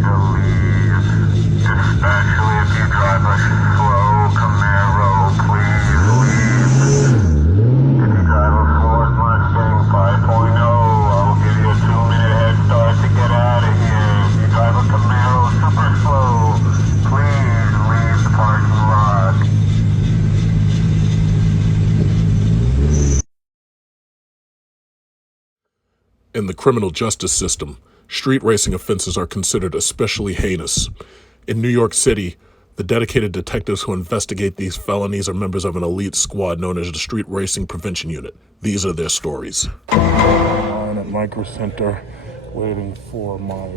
to leave, especially if you drive a slow Camaro, please leave. If you drive a Ford Mustang 5.0, I'll give you a 2-minute head start to get out of here. If you drive a Camaro super slow, please leave the parking lot. In the criminal justice system, street racing offenses are considered especially heinous. In New York City, the dedicated detectives who investigate these felonies are members of an elite squad known as the Street Racing Prevention Unit. These are their stories. I'm at Micro Center waiting for my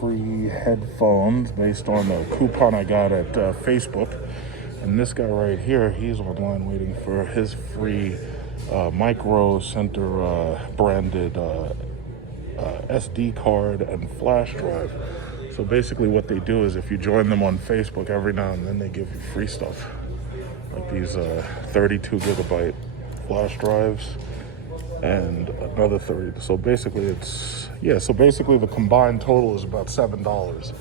free headphones based on a coupon I got at Facebook. And this guy right here, he's online waiting for his free Micro Center branded SD card and flash drive. So basically what they do is if you join them on Facebook, every now and then they give you free stuff. Like these 32 gigabyte flash drives and another 30. So basically the combined total is about $7.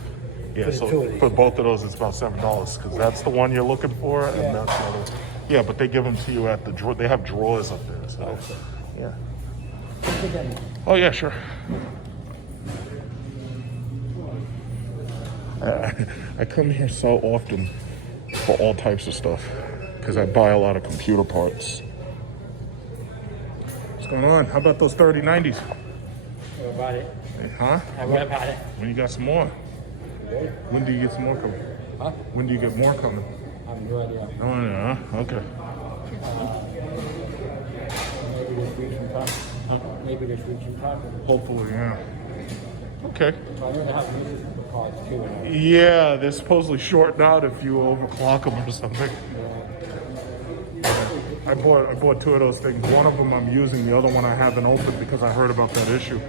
Yeah, so for both of those it's about $7 because that's the one you're looking for and that's the other. Yeah, but they give them to you at the drawer. They have drawers up there, so yeah. Oh yeah, sure. I come here so often for all types of stuff because I buy a lot of computer parts. What's going on? How about those 3090s? What about it? Huh? What about it? When you got some more? When do you get some more coming? Huh? When do you get more coming? I have no idea. Oh yeah, okay. Maybe this week sometime. Huh? Maybe this week sometime. Hopefully, yeah. Okay. I'm gonna have music for cards too. Yeah, they're supposedly shorting out if you overclock them or something. I bought two of those things. One of them I'm using, the other one I haven't opened because I heard about that issue.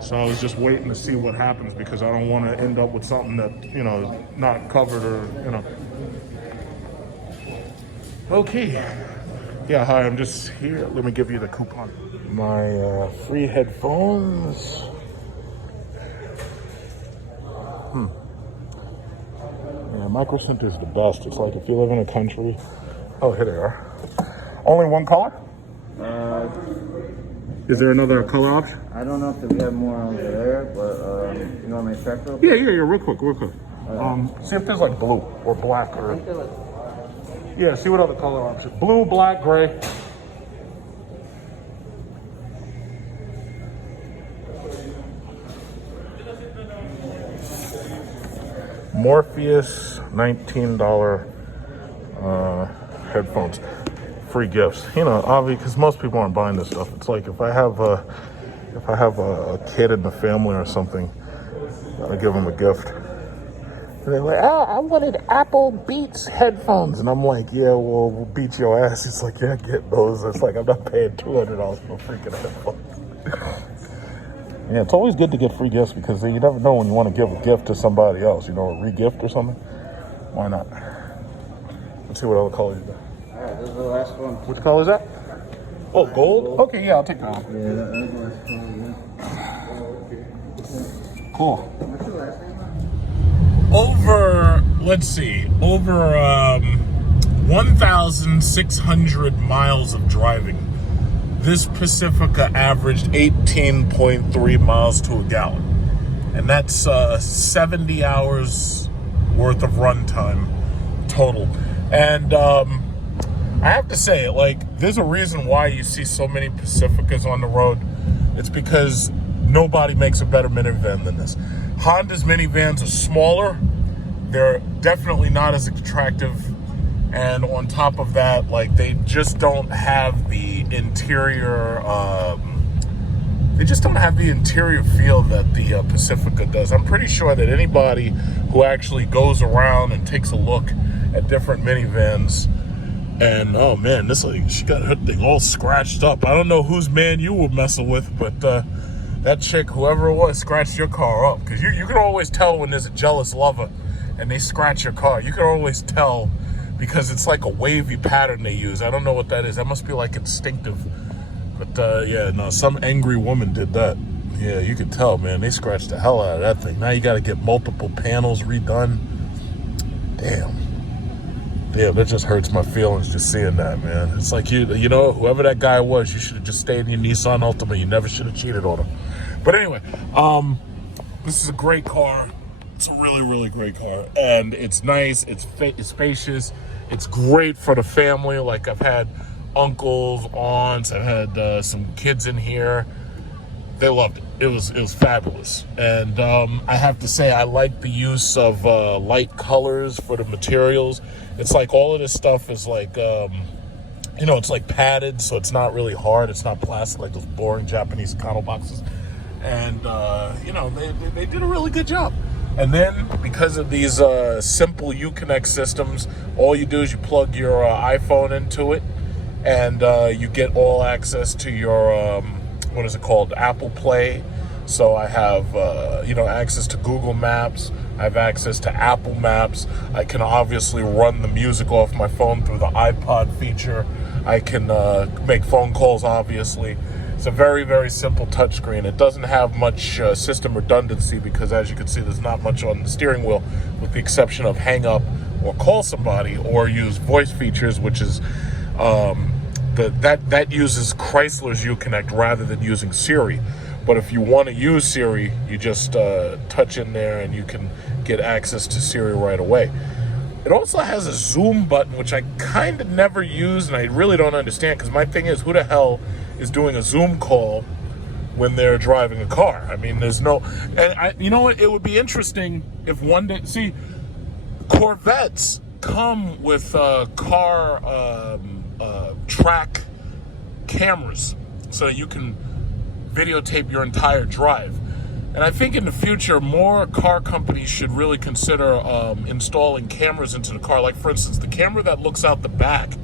So I was just waiting to see what happens because I don't want to end up with something that, you know, not covered or, you know. Okay. Yeah, hi, I'm just here. Let me give you the coupon. My free headphones. Yeah, Micro Center is the best. It's like if you live in a country. Oh, here they are. Only one color? Is there another color option? I don't know if we have more over there, but you want me to check real quick? Yeah, real quick. See if there's like blue or black or... Yeah, see what other color options. Blue, black, gray. Morpheus, $19 headphones. Free gifts, you know, obviously, because most people aren't buying this stuff. It's like if I have a kid in the family or something, I give them a gift. And they're like, I wanted Apple Beats headphones, and I'm like, yeah, well, we'll beat your ass. It's like, yeah, get those. It's like I'm not paying $200 for freaking headphones. Yeah, it's always good to get free gifts because you never know when you want to give a gift to somebody else. You know, a re-gift or something. Why not? Let's see what other color you got. Alright, this is the last one. Which color is that? Oh, gold? Okay, yeah, I'll take that one. Yeah, that's the last one. Cool. What's your last name? Over 1,600 miles of driving, this Pacifica averaged 18.3 miles to a gallon. And that's 70 hours worth of runtime total. And I have to say, like, there's a reason why you see so many Pacificas on the road. It's because nobody makes a better minivan than this. Honda's minivans are smaller. They're definitely not as attractive. And on top of that, like, they just don't have the interior, feel that the Pacifica does. I'm pretty sure that anybody who actually goes around and takes a look at different minivans, and oh man, this lady, she got her thing all scratched up. I don't know whose man you were messing with, but that chick, whoever it was, scratched your car up. Because you can always tell when there's a jealous lover and they scratch your car. You can always tell because it's like a wavy pattern they use. I don't know what that is. That must be like instinctive. But yeah, no, some angry woman did that. Yeah, you can tell, man. They scratched the hell out of that thing. Now you got to get multiple panels redone. Damn, that just hurts my feelings just seeing that, man. It's like, you know, whoever that guy was, you should have just stayed in your Nissan Altima. You never should have cheated on him. But anyway, this is a great car. It's a really, really great car. And it's nice. It's spacious. It's great for the family. Like, I've had uncles, aunts. I've had some kids in here. They loved it. It was fabulous. And I have to say, I like the use of light colors for the materials. It's like all of this stuff is like, you know, it's like padded, so it's not really hard. It's not plastic like those boring Japanese econo boxes. And, you know, they did a really good job. And then, because of these simple Uconnect systems, all you do is you plug your iPhone into it, and you get all access to your, what is it called, Apple Play. So I have, you know, access to Google Maps. I have access to Apple Maps. I can obviously run the music off my phone through the iPod feature. I can make phone calls, obviously. It's a very, very simple touchscreen. It doesn't have much system redundancy because, as you can see, there's not much on the steering wheel, with the exception of hang up or call somebody or use voice features, which is that uses Chrysler's Uconnect rather than using Siri. But if you want to use Siri, you just touch in there and you can get access to Siri right away. It also has a zoom button, which I kind of never use, and I really don't understand, because my thing is, who the hell is doing a Zoom call when they're driving a car? I mean, there's no... And you know what? It would be interesting if one day... See, Corvettes come with car track cameras, so you can videotape your entire drive. And I think in the future, more car companies should really consider installing cameras into the car. Like, for instance, the camera that looks out the back,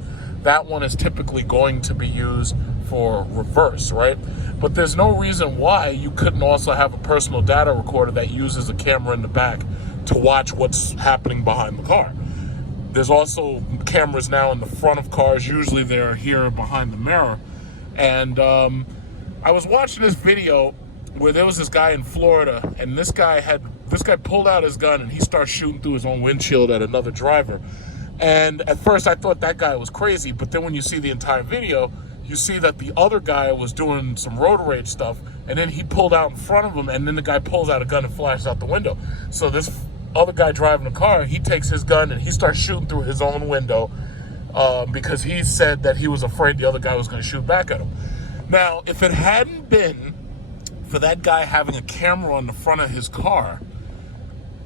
that one is typically going to be used for reverse, right? But there's no reason why you couldn't also have a personal data recorder that uses a camera in the back to watch what's happening behind the car. There's also cameras now in the front of cars. Usually they're here behind the mirror. And I was watching this video where there was this guy in Florida, and this guy pulled out his gun and he started shooting through his own windshield at another driver. And at first I thought that guy was crazy, but then when you see the entire video, you see that the other guy was doing some road rage stuff, and then he pulled out in front of him, and then the guy pulls out a gun and flashes out the window. So this other guy driving the car, he takes his gun and he starts shooting through his own window because he said that he was afraid the other guy was going to shoot back at him. Now, if it hadn't been for that guy having a camera on the front of his car,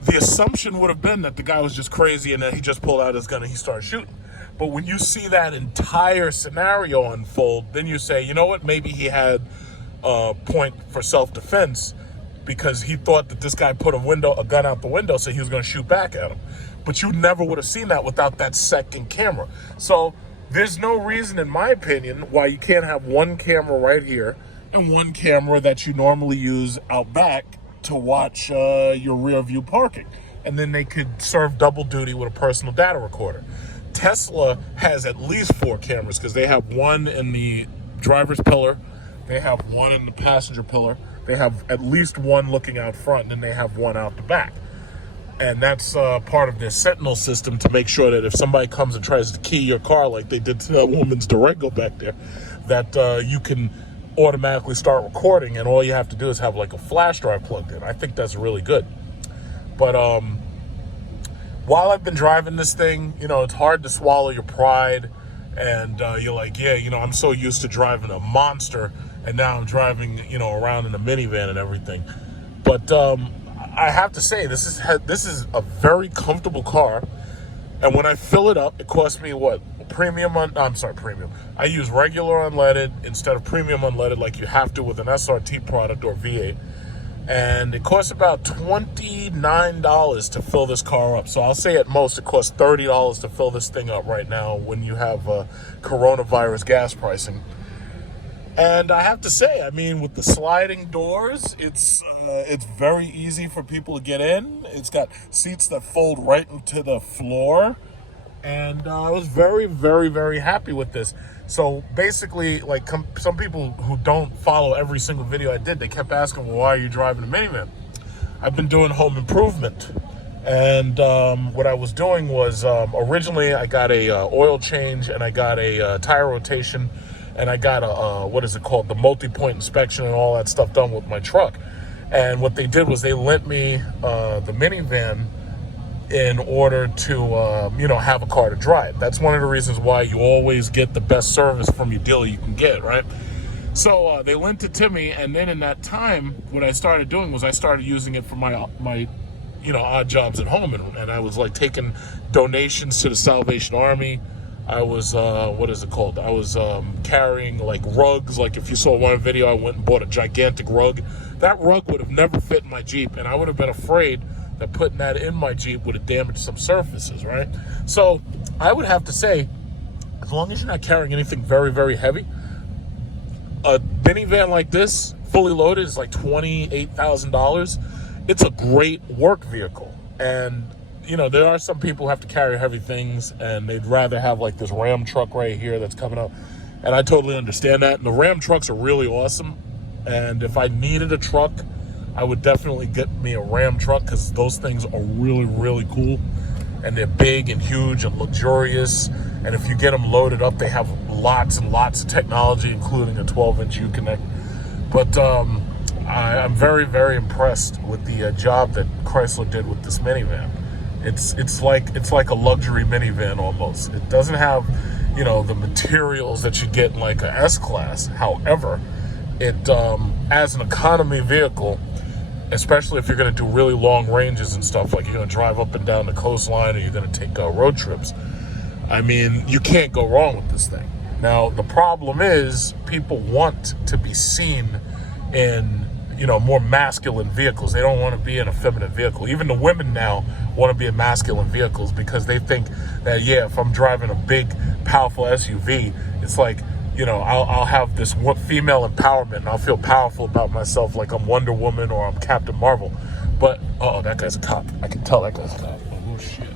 the assumption would have been that the guy was just crazy and that he just pulled out his gun and he started shooting. But when you see that entire scenario unfold, then you say, you know what, maybe he had a point for self-defense because he thought that this guy put a gun out the window, so he was going to shoot back at him. But you never would have seen that without that second camera. So there's no reason, in my opinion, why you can't have one camera right here and one camera that you normally use out back to watch your rear view parking. And then they could serve double duty with a personal data recorder. Tesla has at least 4 cameras because they have one in the driver's pillar, they have one in the passenger pillar, they have at least one looking out front, and then they have one out the back. And that's part of their Sentinel system to make sure that if somebody comes and tries to key your car like they did to that woman's Durango back there, that you can automatically start recording, and all you have to do is have like a flash drive plugged in. I think that's really good. But while I've been driving this thing, you know, it's hard to swallow your pride, and you're like, yeah, you know, I'm so used to driving a monster, and now I'm driving, you know, around in a minivan and everything. But I have to say, this is a very comfortable car, and when I fill it up, it costs me what? Premium. I use regular unleaded instead of premium unleaded like you have to with an SRT product or V8. And it costs about $29 to fill this car up. So I'll say at most it costs $30 to fill this thing up right now when you have coronavirus gas pricing. And I have to say, I mean, with the sliding doors, it's very easy for people to get in. It's got seats that fold right into the floor. And I was very, very, very happy with this. So basically, like some people who don't follow every single video I did, they kept asking, well, why are you driving a minivan? I've been doing home improvement. And what I was doing was originally I got a oil change, and I got a tire rotation, and I got a, what is it called, the multi-point inspection and all that stuff done with my truck. And what they did was they lent me the minivan in order to, have a car to drive. That's one of the reasons why you always get the best service from your dealer you can get, right? So they lent it to me, and then in that time, what I started doing was I started using it for my odd jobs at home, and I was like taking donations to the Salvation Army. I was, what is it called? I was carrying like rugs. Like if you saw one video, I went and bought a gigantic rug. That rug would have never fit in my Jeep, and I would have been afraid that putting that in my Jeep would have damaged some surfaces, right? So I would have to say, as long as you're not carrying anything very, very heavy, a minivan like this, fully loaded, is like $28,000. It's a great work vehicle. And, there are some people who have to carry heavy things, and they'd rather have like this Ram truck right here that's coming up. And I totally understand that. And the Ram trucks are really awesome. And if I needed a truck, I would definitely get me a Ram truck, because those things are really, really cool. And they're big and huge and luxurious. And if you get them loaded up, they have lots and lots of technology, including a 12-inch U-Connect. But I'm very, very impressed with the job that Chrysler did with this minivan. It's like a luxury minivan almost. It doesn't have, the materials that you get in like a S-Class. However, it as an economy vehicle, especially if you're going to do really long ranges and stuff, like you're going to drive up and down the coastline, or you're going to take road trips, I mean, you can't go wrong with this thing. Now, the problem is people want to be seen in, more masculine vehicles. They don't want to be in a feminine vehicle. Even the women now want to be in masculine vehicles, because they think that, if I'm driving a big, powerful SUV, it's like, I'll have this female empowerment, and I'll feel powerful about myself, like I'm Wonder Woman or I'm Captain Marvel. But, that guy's a cop. I can tell that guy's a cop. Oh, shit.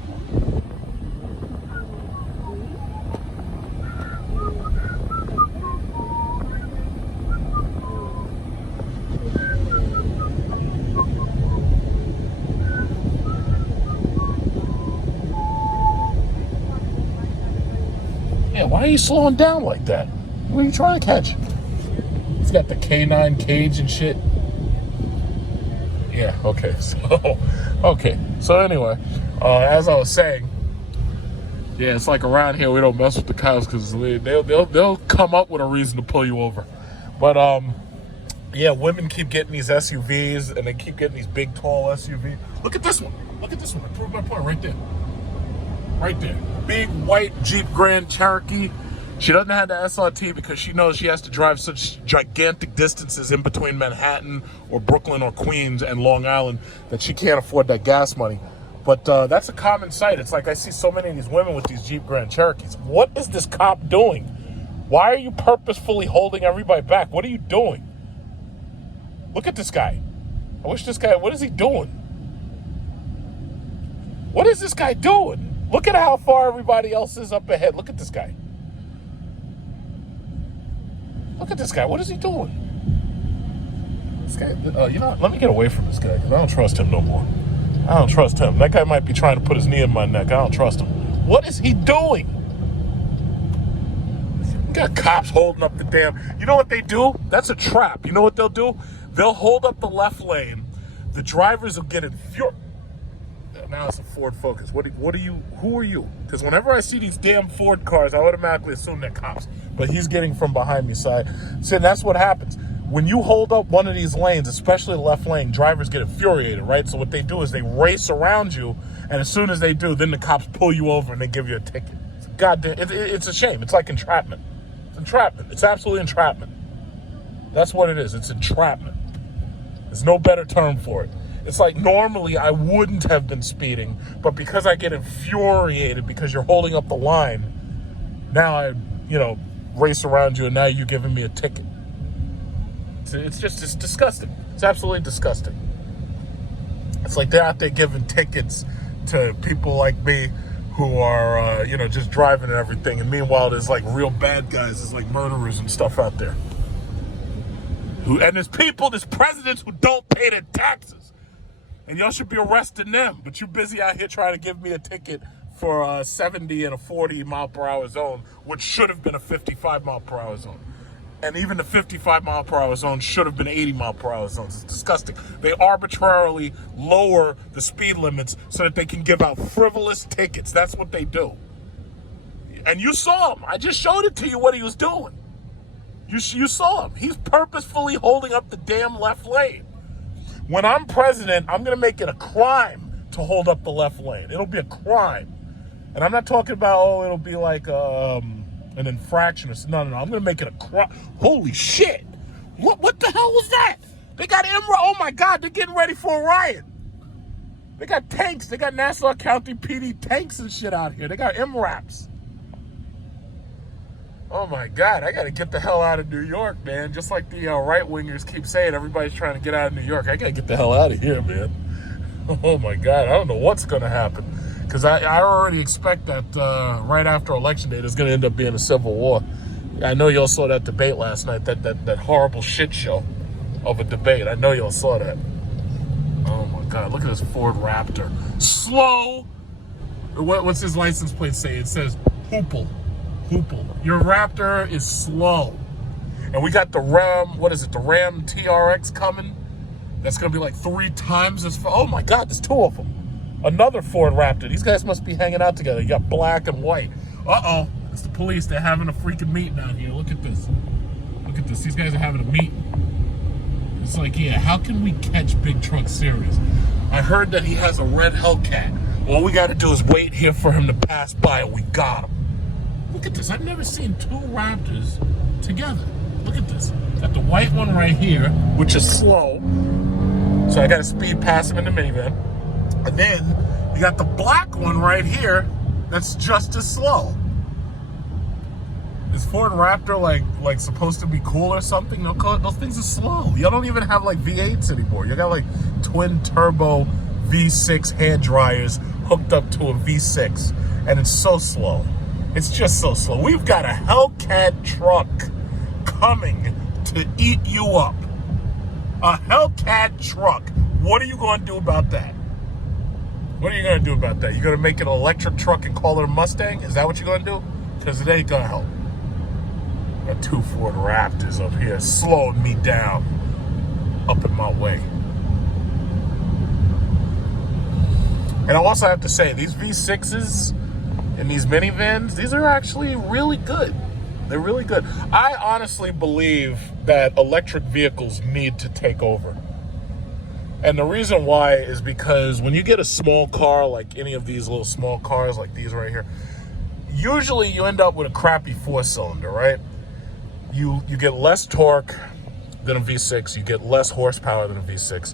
Yeah, why are you slowing down like that? What are you trying to catch? He's got the canine cage and shit. Yeah, okay. So anyway, as I was saying, it's like around here we don't mess with the cops, because they'll come up with a reason to pull you over. But women keep getting these SUVs, and they keep getting these big, tall SUVs. Look at this one. I proved my point right there. Right there. Big white Jeep Grand Cherokee. She doesn't have the SRT because she knows she has to drive such gigantic distances in between Manhattan or Brooklyn or Queens and Long Island that she can't afford that gas money. But that's a common sight. It's like I see so many of these women with these Jeep Grand Cherokees. What is this cop doing? Why are you purposefully holding everybody back? What are you doing? Look at this guy. I wish this guy, what is he doing? What is this guy doing? Look at how far everybody else is up ahead. Look at this guy. Look at this guy. What is he doing? This guy, let me get away from this guy, because I don't trust him no more. I don't trust him. That guy might be trying to put his knee in my neck. I don't trust him. What is he doing? You got cops holding up the damn... You know what they do? That's a trap. You know what they'll do? They'll hold up the left lane. The drivers will get infuriated. Now it's a Ford Focus. Who are you? Because whenever I see these damn Ford cars, I automatically assume they're cops. But he's getting from behind me side. So that's what happens. When you hold up one of these lanes, especially the left lane, drivers get infuriated, right? So what they do is they race around you, and as soon as they do, then the cops pull you over and they give you a ticket. It's a shame. It's like entrapment. It's entrapment. It's absolutely entrapment. That's what it is. It's entrapment. There's no better term for it. It's like normally I wouldn't have been speeding, but because I get infuriated because you're holding up the line, now I, race around you, and now you're giving me a ticket. It's disgusting. It's absolutely disgusting. It's like they're out there giving tickets to people like me who are, just driving and everything. And meanwhile, there's like real bad guys, there's like murderers and stuff out there. And there's presidents who don't pay their taxes. And y'all should be arresting them. But you're busy out here trying to give me a ticket for 70 and a 40 mile per hour zone, which should have been a 55 mile per hour zone. And even the 55 mile per hour zone should have been 80 mile per hour zones. It's disgusting. They arbitrarily lower the speed limits so that they can give out frivolous tickets. That's what they do. And you saw him. I just showed it to you what he was doing. You saw him. He's purposefully holding up the damn left lane. When I'm president, I'm going to make it a crime to hold up the left lane. It'll be a crime. And I'm not talking about, it'll be like an infraction. No. I'm going to make it a crime. Holy shit. What the hell was that? They got oh my God, they're getting ready for a riot. They got tanks. They got Nassau County PD tanks and shit out here. They got MRAPs. Oh my God, I gotta get the hell out of New York, man. Just like the right-wingers keep saying, everybody's trying to get out of New York. I gotta get the hell out of here, man. Oh my God, I don't know what's gonna happen. Because I already expect that right after Election Day, there's gonna end up being a civil war. I know y'all saw that debate last night, that horrible shit show of a debate. I know y'all saw that. Oh my God, look at this Ford Raptor. Slow. What's his license plate say? It says Hoople. Your Raptor is slow. And we got the Ram TRX coming. That's going to be like 3 times as far. Oh my God, there's 2 of them. Another Ford Raptor. These guys must be hanging out together. You got black and white. Uh-oh. It's the police. They're having a freaking meeting down here. Look at this. These guys are having a meeting. It's like, yeah, how can we catch Big Truck serious? I heard that he has a red Hellcat. All we got to do is wait here for him to pass by and we got him. Look at this. I've never seen 2 Raptors together. Look at this. Got the white one right here, which is slow. So I got to speed past him in the minivan. And then you got the black one right here that's just as slow. Is Ford Raptor like supposed to be cool or something? No, those things are slow. Y'all don't even have like V8s anymore. You got like twin turbo V6 hand dryers hooked up to a V6. And it's so slow. It's just so slow. We've got a Hellcat truck coming to eat you up. A Hellcat truck. What are you going to do about that? What are you going to do about that? You going to make it an electric truck and call it a Mustang? Is that what you're going to do? Because it ain't going to help. Got 2 Ford Raptors up here slowing me down up in my way. And I also have to say, these V6s and these minivans, these are actually really good. They're really good. I honestly believe that electric vehicles need to take over. And the reason why is because when you get a small car, like any of these little small cars like these right here, usually you end up with a crappy 4-cylinder, right? You get less torque than a V6. You get less horsepower than a V6.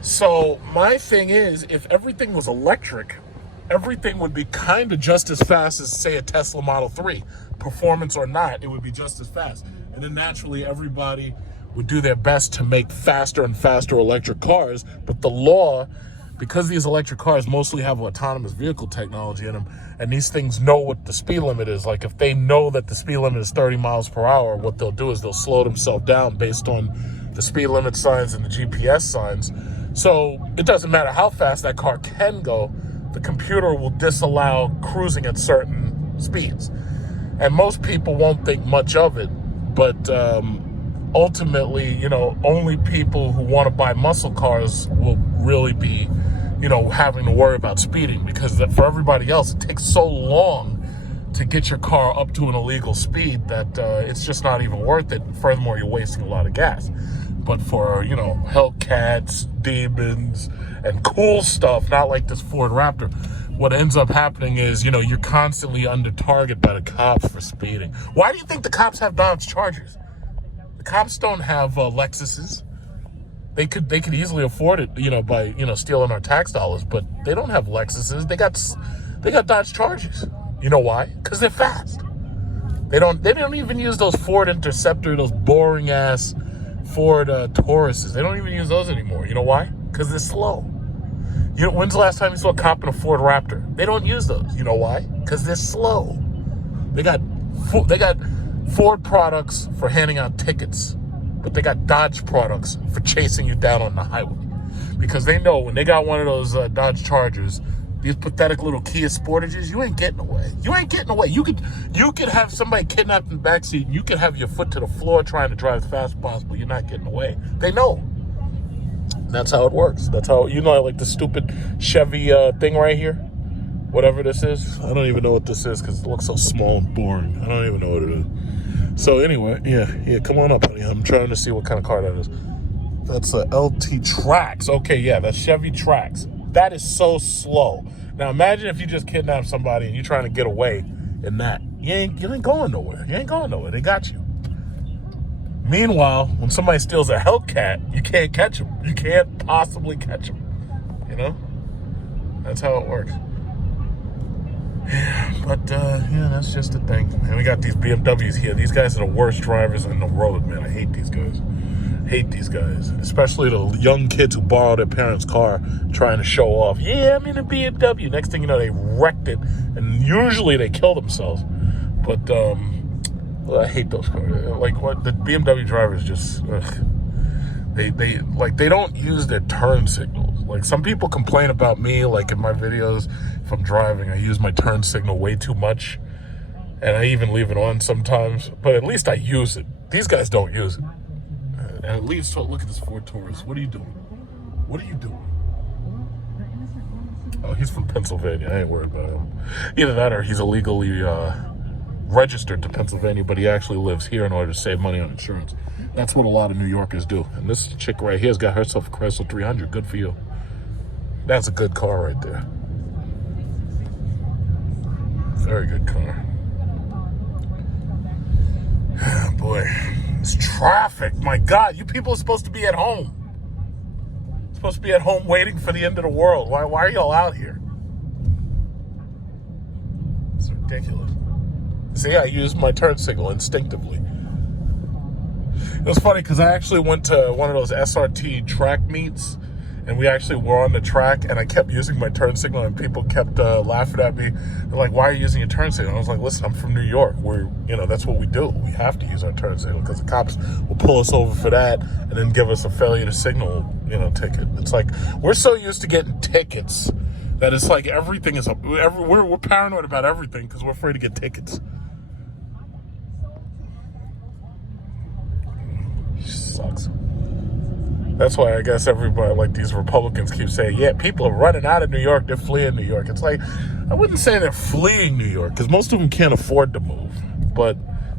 So my thing is, if everything was electric, everything would be kind of just as fast as, say, a Tesla Model 3. Performance or not, it would be just as fast. And then naturally, everybody would do their best to make faster and faster electric cars. But the law, because these electric cars mostly have autonomous vehicle technology in them, and these things know what the speed limit is. Like if they know that the speed limit is 30 miles per hour, what they'll do is they'll slow themselves down based on the speed limit signs and the GPS signs. So it doesn't matter how fast that car can go, the computer will disallow cruising at certain speeds. And most people won't think much of it, but ultimately, only people who want to buy muscle cars will really be, having to worry about speeding, because for everybody else, it takes so long to get your car up to an illegal speed that it's just not even worth it. Furthermore, you're wasting a lot of gas. But for, Hellcats, demons, and cool stuff, not like this Ford Raptor, what ends up happening is, you're constantly under target by the cops for speeding. Why do you think the cops have Dodge Chargers? The cops don't have Lexuses. They could easily afford it, by, stealing our tax dollars, but they don't have Lexuses. They got Dodge Chargers. You know why? Because they're fast. They don't even use those Ford Interceptor, those boring ass Ford Tauruses. They don't even use those anymore. You know why? Because they're slow. When's the last time you saw a cop in a Ford Raptor? They don't use those. You know why? Because they're slow. They got Ford products for handing out tickets, but they got Dodge products for chasing you down on the highway. Because they know when they got one of those Dodge Chargers, these pathetic little Kia Sportages, you ain't getting away. You ain't getting away. You could have somebody kidnapped in the backseat, and you could have your foot to the floor trying to drive as fast as possible. You're not getting away. They know. That's how it works. That's how, like the stupid Chevy thing right here, whatever this is. I don't even know what this is because it looks so small and boring. I don't even know what it is. So anyway, yeah, come on up, honey. I'm trying to see what kind of car that is. That's a LT Trax. Okay, yeah, that's Chevy Trax. That is so slow. Now imagine if you just kidnap somebody and you're trying to get away in that. You ain't going nowhere. You ain't going nowhere. They got you. Meanwhile, when somebody steals a Hellcat, you can't catch them. You can't possibly catch them. That's how it works. But, that's just the thing. And we got these BMWs here. These guys are the worst drivers in the road, man. I hate these guys. Especially the young kids who borrow their parents' car trying to show off. Yeah, I'm in a BMW. Next thing you know, they wrecked it. And usually they kill themselves. But, I hate those cars. Like, what the BMW drivers just, they don't use their turn signals. Like, some people complain about me, like in my videos, if I'm driving, I use my turn signal way too much. And I even leave it on sometimes. But at least I use it. These guys don't use it. And at least, look at this Ford Taurus. What are you doing? Oh, he's from Pennsylvania. I ain't worried about him. Either that or he's illegally registered to Pennsylvania, but he actually lives here in order to save money on insurance. That's what a lot of New Yorkers do. And this chick right here has got herself a Chrysler 300. Good for you. That's a good car right there. Very good car. Boy, it's traffic. My God, you people are supposed to be at home. Supposed to be at home waiting for the end of the world. Why are y'all out here? It's ridiculous. See, I used my turn signal instinctively. It was funny because I actually went to one of those SRT track meets, and we actually were on the track, and I kept using my turn signal, and people kept laughing at me. They're like, "Why are you using your turn signal?" I was like, "Listen, I'm from New York. That's what we do. We have to use our turn signal because the cops will pull us over for that, and then give us a failure to signal, ticket." It's like we're so used to getting tickets that it's like everything is we're paranoid about everything because we're afraid to get tickets. Sucks. That's why I guess everybody, like these Republicans, keep saying, yeah, people are running out of New York, they're fleeing New York. It's like, I wouldn't say they're fleeing New York, because most of them can't afford to move. But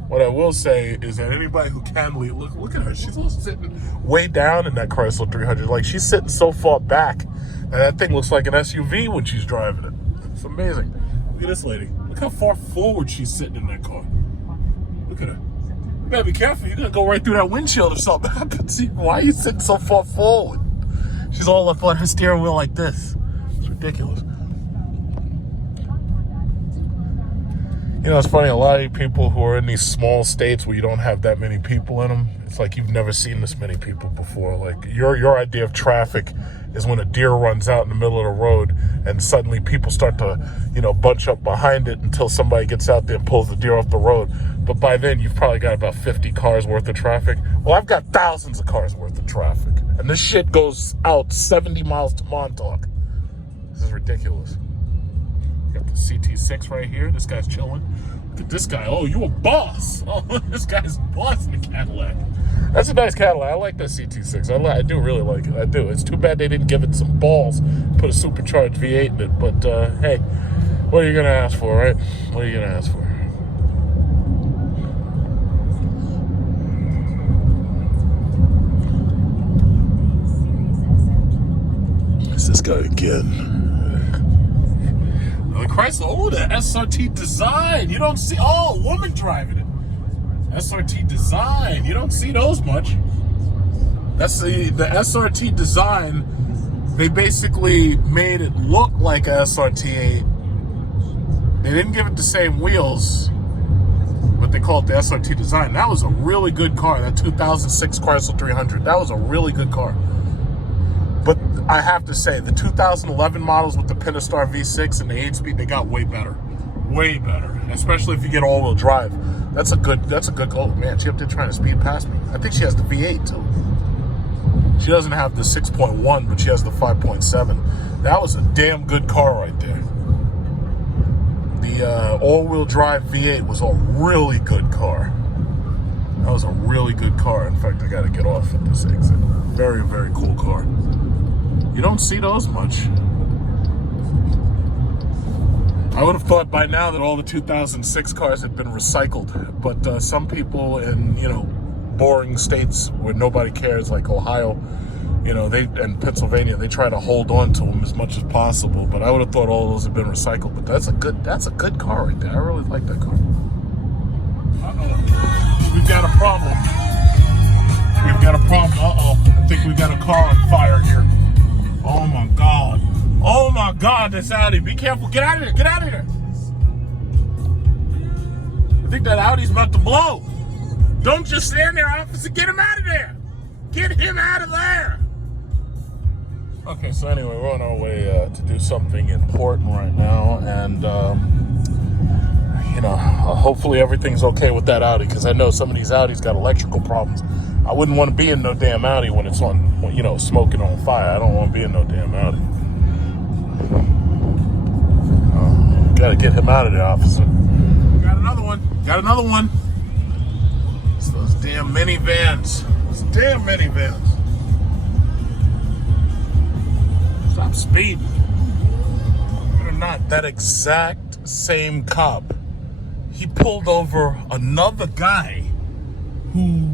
what I will say is that anybody who can leave, look at her, she's all sitting way down in that Chrysler 300. Like, she's sitting so far back, and that thing looks like an SUV when she's driving it. It's amazing. Look at this lady. Look how far forward she's sitting in that car. Look at her. You gotta be careful. You're gonna go right through that windshield if something happens. Why are you sitting so far forward? She's all up on her steering wheel like this. It's ridiculous. It's funny. A lot of people who are in these small states where you don't have that many people in them, it's like you've never seen this many people before. Like your idea of traffic is when a deer runs out in the middle of the road and suddenly people start to, bunch up behind it until somebody gets out there and pulls the deer off the road. But by then, you've probably got about 50 cars worth of traffic. Well, I've got thousands of cars worth of traffic. And this shit goes out 70 miles to Montauk. This is ridiculous. Got the CT6 right here. This guy's chilling. Look at this guy. Oh, you a boss. Oh, this guy's boss in a Cadillac. That's a nice Cadillac. I like that CT6. I do really like it. I do. It's too bad they didn't give it some balls, put a supercharged V8 in it. But, hey, what are you going to ask for, right? What are you going to ask for? It's this guy again. The Chrysler, the SRT design. You don't see, woman driving it. SRT design. You don't see those much. That's the SRT design. They basically made it look like a SRT8. They didn't give it the same wheels, but they call it the SRT design. That was a really good car. That 2006 Chrysler 300. That was a really good car. But I have to say, the 2011 models with the Pentastar V6 and the 8-speed, they got way better. Way better. Especially if you get all-wheel drive. That's a good, oh man, she up there trying to speed past me. I think she has the V8 too. She doesn't have the 6.1, but she has the 5.7. That was a damn good car right there. The all-wheel drive V8 was a really good car. That was a really good car. In fact, I got to get off at this exit. Very, very cool car. You don't see those much. I would have thought by now that all the 2006 cars had been recycled, but some people in, you know, boring states where nobody cares, like Ohio, you know, and Pennsylvania, they try to hold on to them as much as possible. But I would have thought all those have been recycled. But that's a good car right there. I really like that car. Uh-oh, we've got a problem. We've got a problem. Uh-oh, I think we've got a car on fire here. Oh my God. Oh my God, this Audi. Be careful. Get out of here. Get out of here. I think that Audi's about to blow. Don't just stand there, officer. Get him out of there. Get him out of there. Okay, so anyway, we're on our way to do something important right now. And, you know, hopefully everything's okay with that Audi, because I know some of these Audis got electrical problems. I wouldn't want to be in no damn Audi when it's on, you know, smoking on fire. I don't want to be in no damn Audi. Got to get him out of there, officer. Got another one. Got another one. It's those damn minivans. Those damn minivans. Stop speeding. Or not, that exact same cop, he pulled over another guy who,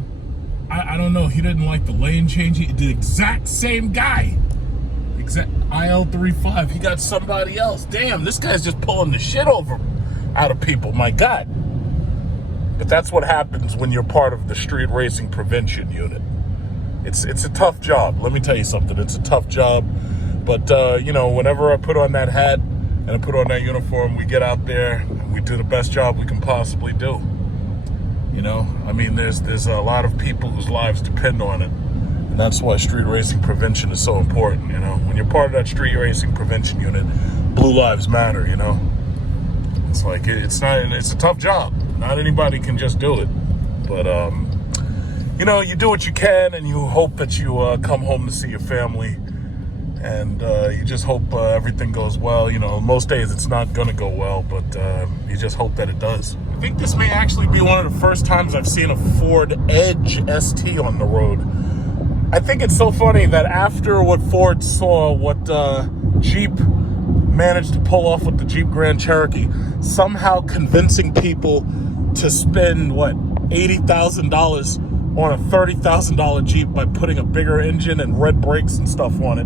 I don't know, he didn't like the lane change. The exact same guy. Exact IL35. He got somebody else. Damn, this guy's just pulling the shit over out of people. My God. But that's what happens when you're part of the street racing prevention unit. It's a tough job. Let me tell you something. It's a tough job. But, you know, whenever I put on that hat and I put on that uniform, we get out there and we do the best job we can possibly do. You know, I mean, there's a lot of people whose lives depend on it. And that's why street racing prevention is so important, you know. When you're part of that street racing prevention unit, blue lives matter, you know. It's like, it's a tough job. Not anybody can just do it. But, you know, you do what you can, and you hope that you come home to see your family. And you just hope everything goes well. You know, most days it's not going to go well, but you just hope that it does. I think this may actually be one of the first times I've seen a Ford Edge ST on the road. I think it's so funny that after what Ford saw, what Jeep managed to pull off with the Jeep Grand Cherokee, somehow convincing people to spend, what, $80,000 on a $30,000 Jeep by putting a bigger engine and red brakes and stuff on it.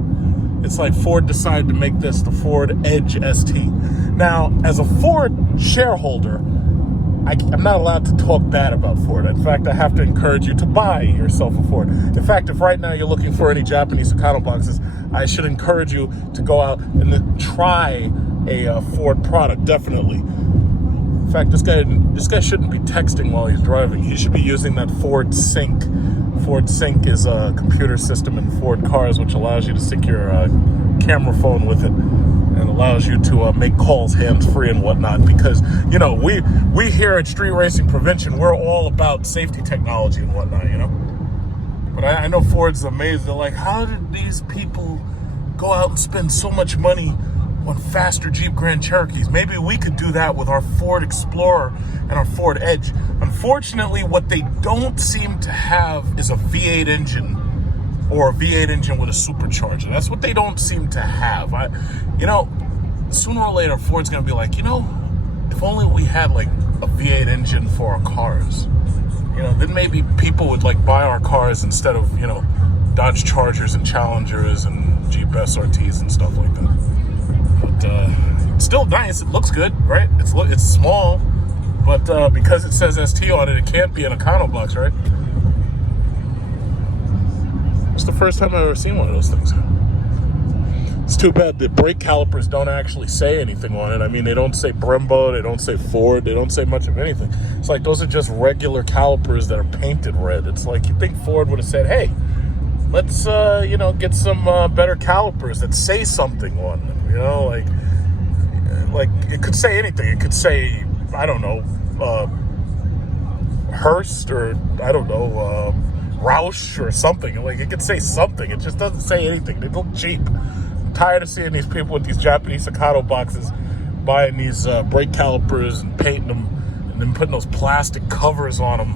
It's like Ford decided to make this the Ford Edge ST. Now, as a Ford shareholder, I'm not allowed to talk bad about Ford. In fact, I have to encourage you to buy yourself a Ford. In fact, if right now you're looking for any Japanese Econo boxes, I should encourage you to go out and try a Ford product, definitely. In fact, this guy shouldn't be texting while he's driving. He should be using that Ford Sync. Ford Sync is a computer system in Ford cars which allows you to sync your camera phone with it and allows you to make calls hands-free and whatnot, because, you know, we here at Street Racing Prevention, we're all about safety technology and whatnot, you know. But I know Ford's amazed. They're like, how did these people go out and spend so much money on faster Jeep Grand Cherokees? Maybe we could do that with our Ford Explorer and our Ford Edge. Unfortunately, what they don't seem to have is a V8 engine, or a V8 engine with a supercharger. That's what they don't seem to have. You know, sooner or later, Ford's gonna be like, you know, if only we had like a V8 engine for our cars. You know, then maybe people would like buy our cars instead of, you know, Dodge Chargers and Challengers and Jeep SRTs and stuff like that. But it's still nice. It looks good, right? It's small, but because it says ST on it, it can't be an Econo box, right? It's the first time I've ever seen one of those things. It's too bad the brake calipers don't actually say anything on it. I mean, they don't say Brembo, they don't say Ford, they don't say much of anything. It's like those are just regular calipers that are painted red. It's like you think Ford would have said, hey, let's get some better calipers that say something on them. Like it could say anything. It could say, I don't know, Hearst, or I don't know, Roush or something. Like, it could say something. It just doesn't say anything. They look cheap. I'm tired of seeing these people with these Japanese Staccato boxes buying these brake calipers and painting them and then putting those plastic covers on them.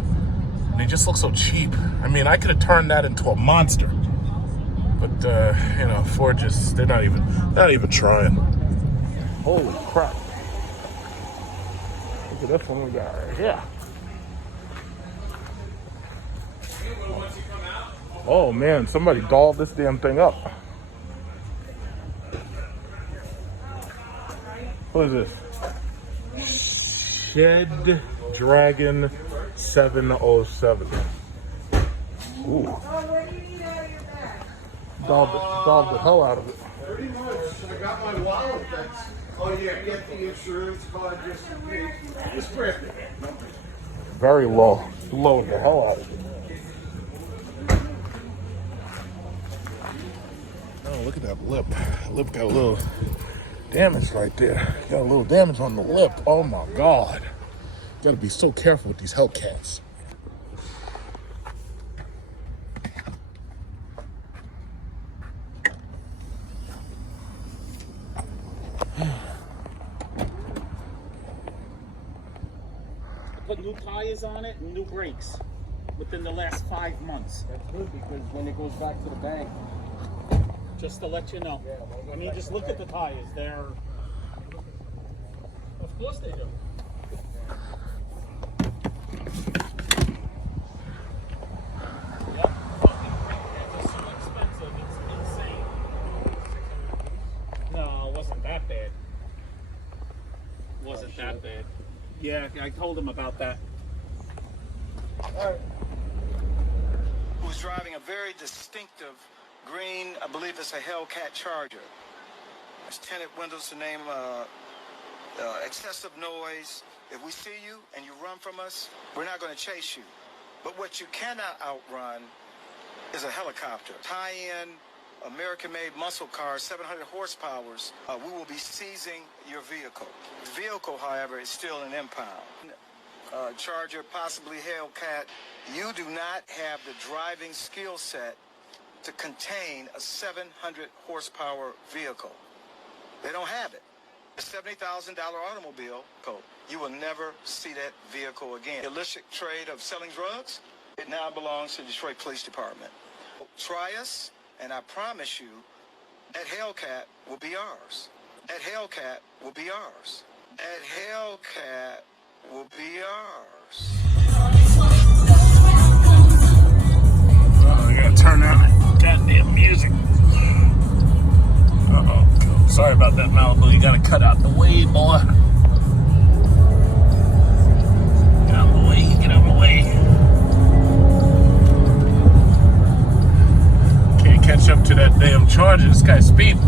And they just look so cheap. I mean, I could have turned that into a monster. But, Ford just, they're not even trying. Holy crap. Look at this one we got right here. Oh man, somebody dolled this damn thing up. What is this? Shed Dragon 707. Ooh. Dolled the hell out of it. Pretty much. I got my wallet. Get the insurance card just in case. Just grab it. Very low. Low the hell out of it. Oh, look at that lip. Lip got a little damage right there. Got a little damage on the lip. Oh my God. Gotta be so careful with these Hellcats. Put new tires on it and new brakes within the last 5 months. That's good because when it goes back to the bank, Just to let you know. I mean, just look at the tires. They're. Of course they do. Yep. They're so expensive. It's insane. No, it wasn't that bad. Wasn't that bad. Yeah, I told him about that. Who was driving a very distinctive green, I believe it's a Hellcat Charger. There's tinted windows, to name excessive noise. If we see you and you run from us, we're not going to chase you. But what you cannot outrun is a helicopter. Tie-in, American-made muscle cars, 700 horsepowers. We will be seizing your vehicle. The vehicle, however, is still an impound. Charger, possibly Hellcat. You do not have the driving skill set to contain a 700 horsepower vehicle. They don't have it. A $70,000 automobile, you will never see that vehicle again. The illicit trade of selling drugs, it now belongs to the Detroit Police Department. Try us, and I promise you, that Hellcat will be ours. That Hellcat will be ours. That Hellcat will be ours. Oh, I gotta turn down that goddamn music. Uh-oh. Sorry about that, Malibu. You gotta cut out the way, boy. Get out of the way. Get out of the way. Can't catch up to that damn Charger. This guy's speeding.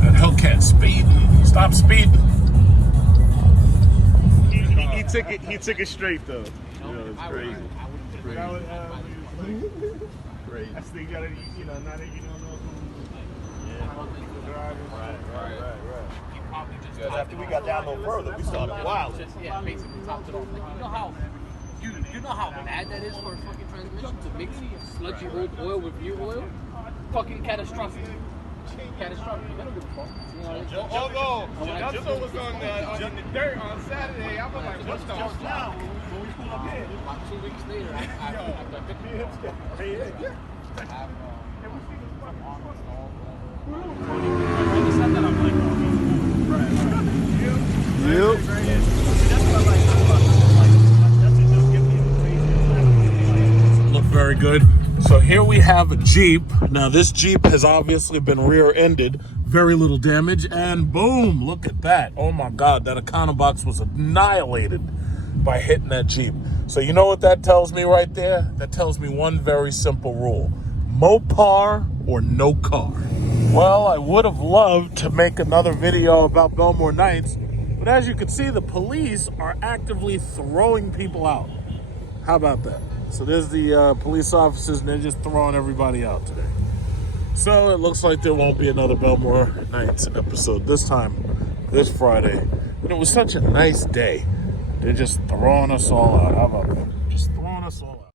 That Hellcat speeding. Stop speeding. He took it straight though. It's crazy. Crazy. I still gotta, now that you don't know Because after we got down a little further, we started wild. Yeah, basically topped it off. Like, you know how bad that is for a fucking transmission to mix sludgy old oil with new oil? Fucking catastrophic. Catastrophic. You don't give a fuck. Although Jimbo was on the dirt on Saturday, I was like, what's the hell now? When we pulled up here. About 2 weeks later, after I picked it up, Look very good. So here we have a Jeep. Now this Jeep has obviously been rear-ended. Very little damage, and boom, look at that. Oh my God, that Econobox was annihilated by hitting that Jeep. So you know what that tells me right there? That tells me one very simple rule. Mopar or no car. Well, I would have loved to make another video about Bellmore Nights, but as you can see, the police are actively throwing people out. How about that? So there's the police officers, and they're just throwing everybody out today. So it looks like there won't be another Bellmore Nights episode this Friday. And it was such a nice day. They're just throwing us all out. How about that?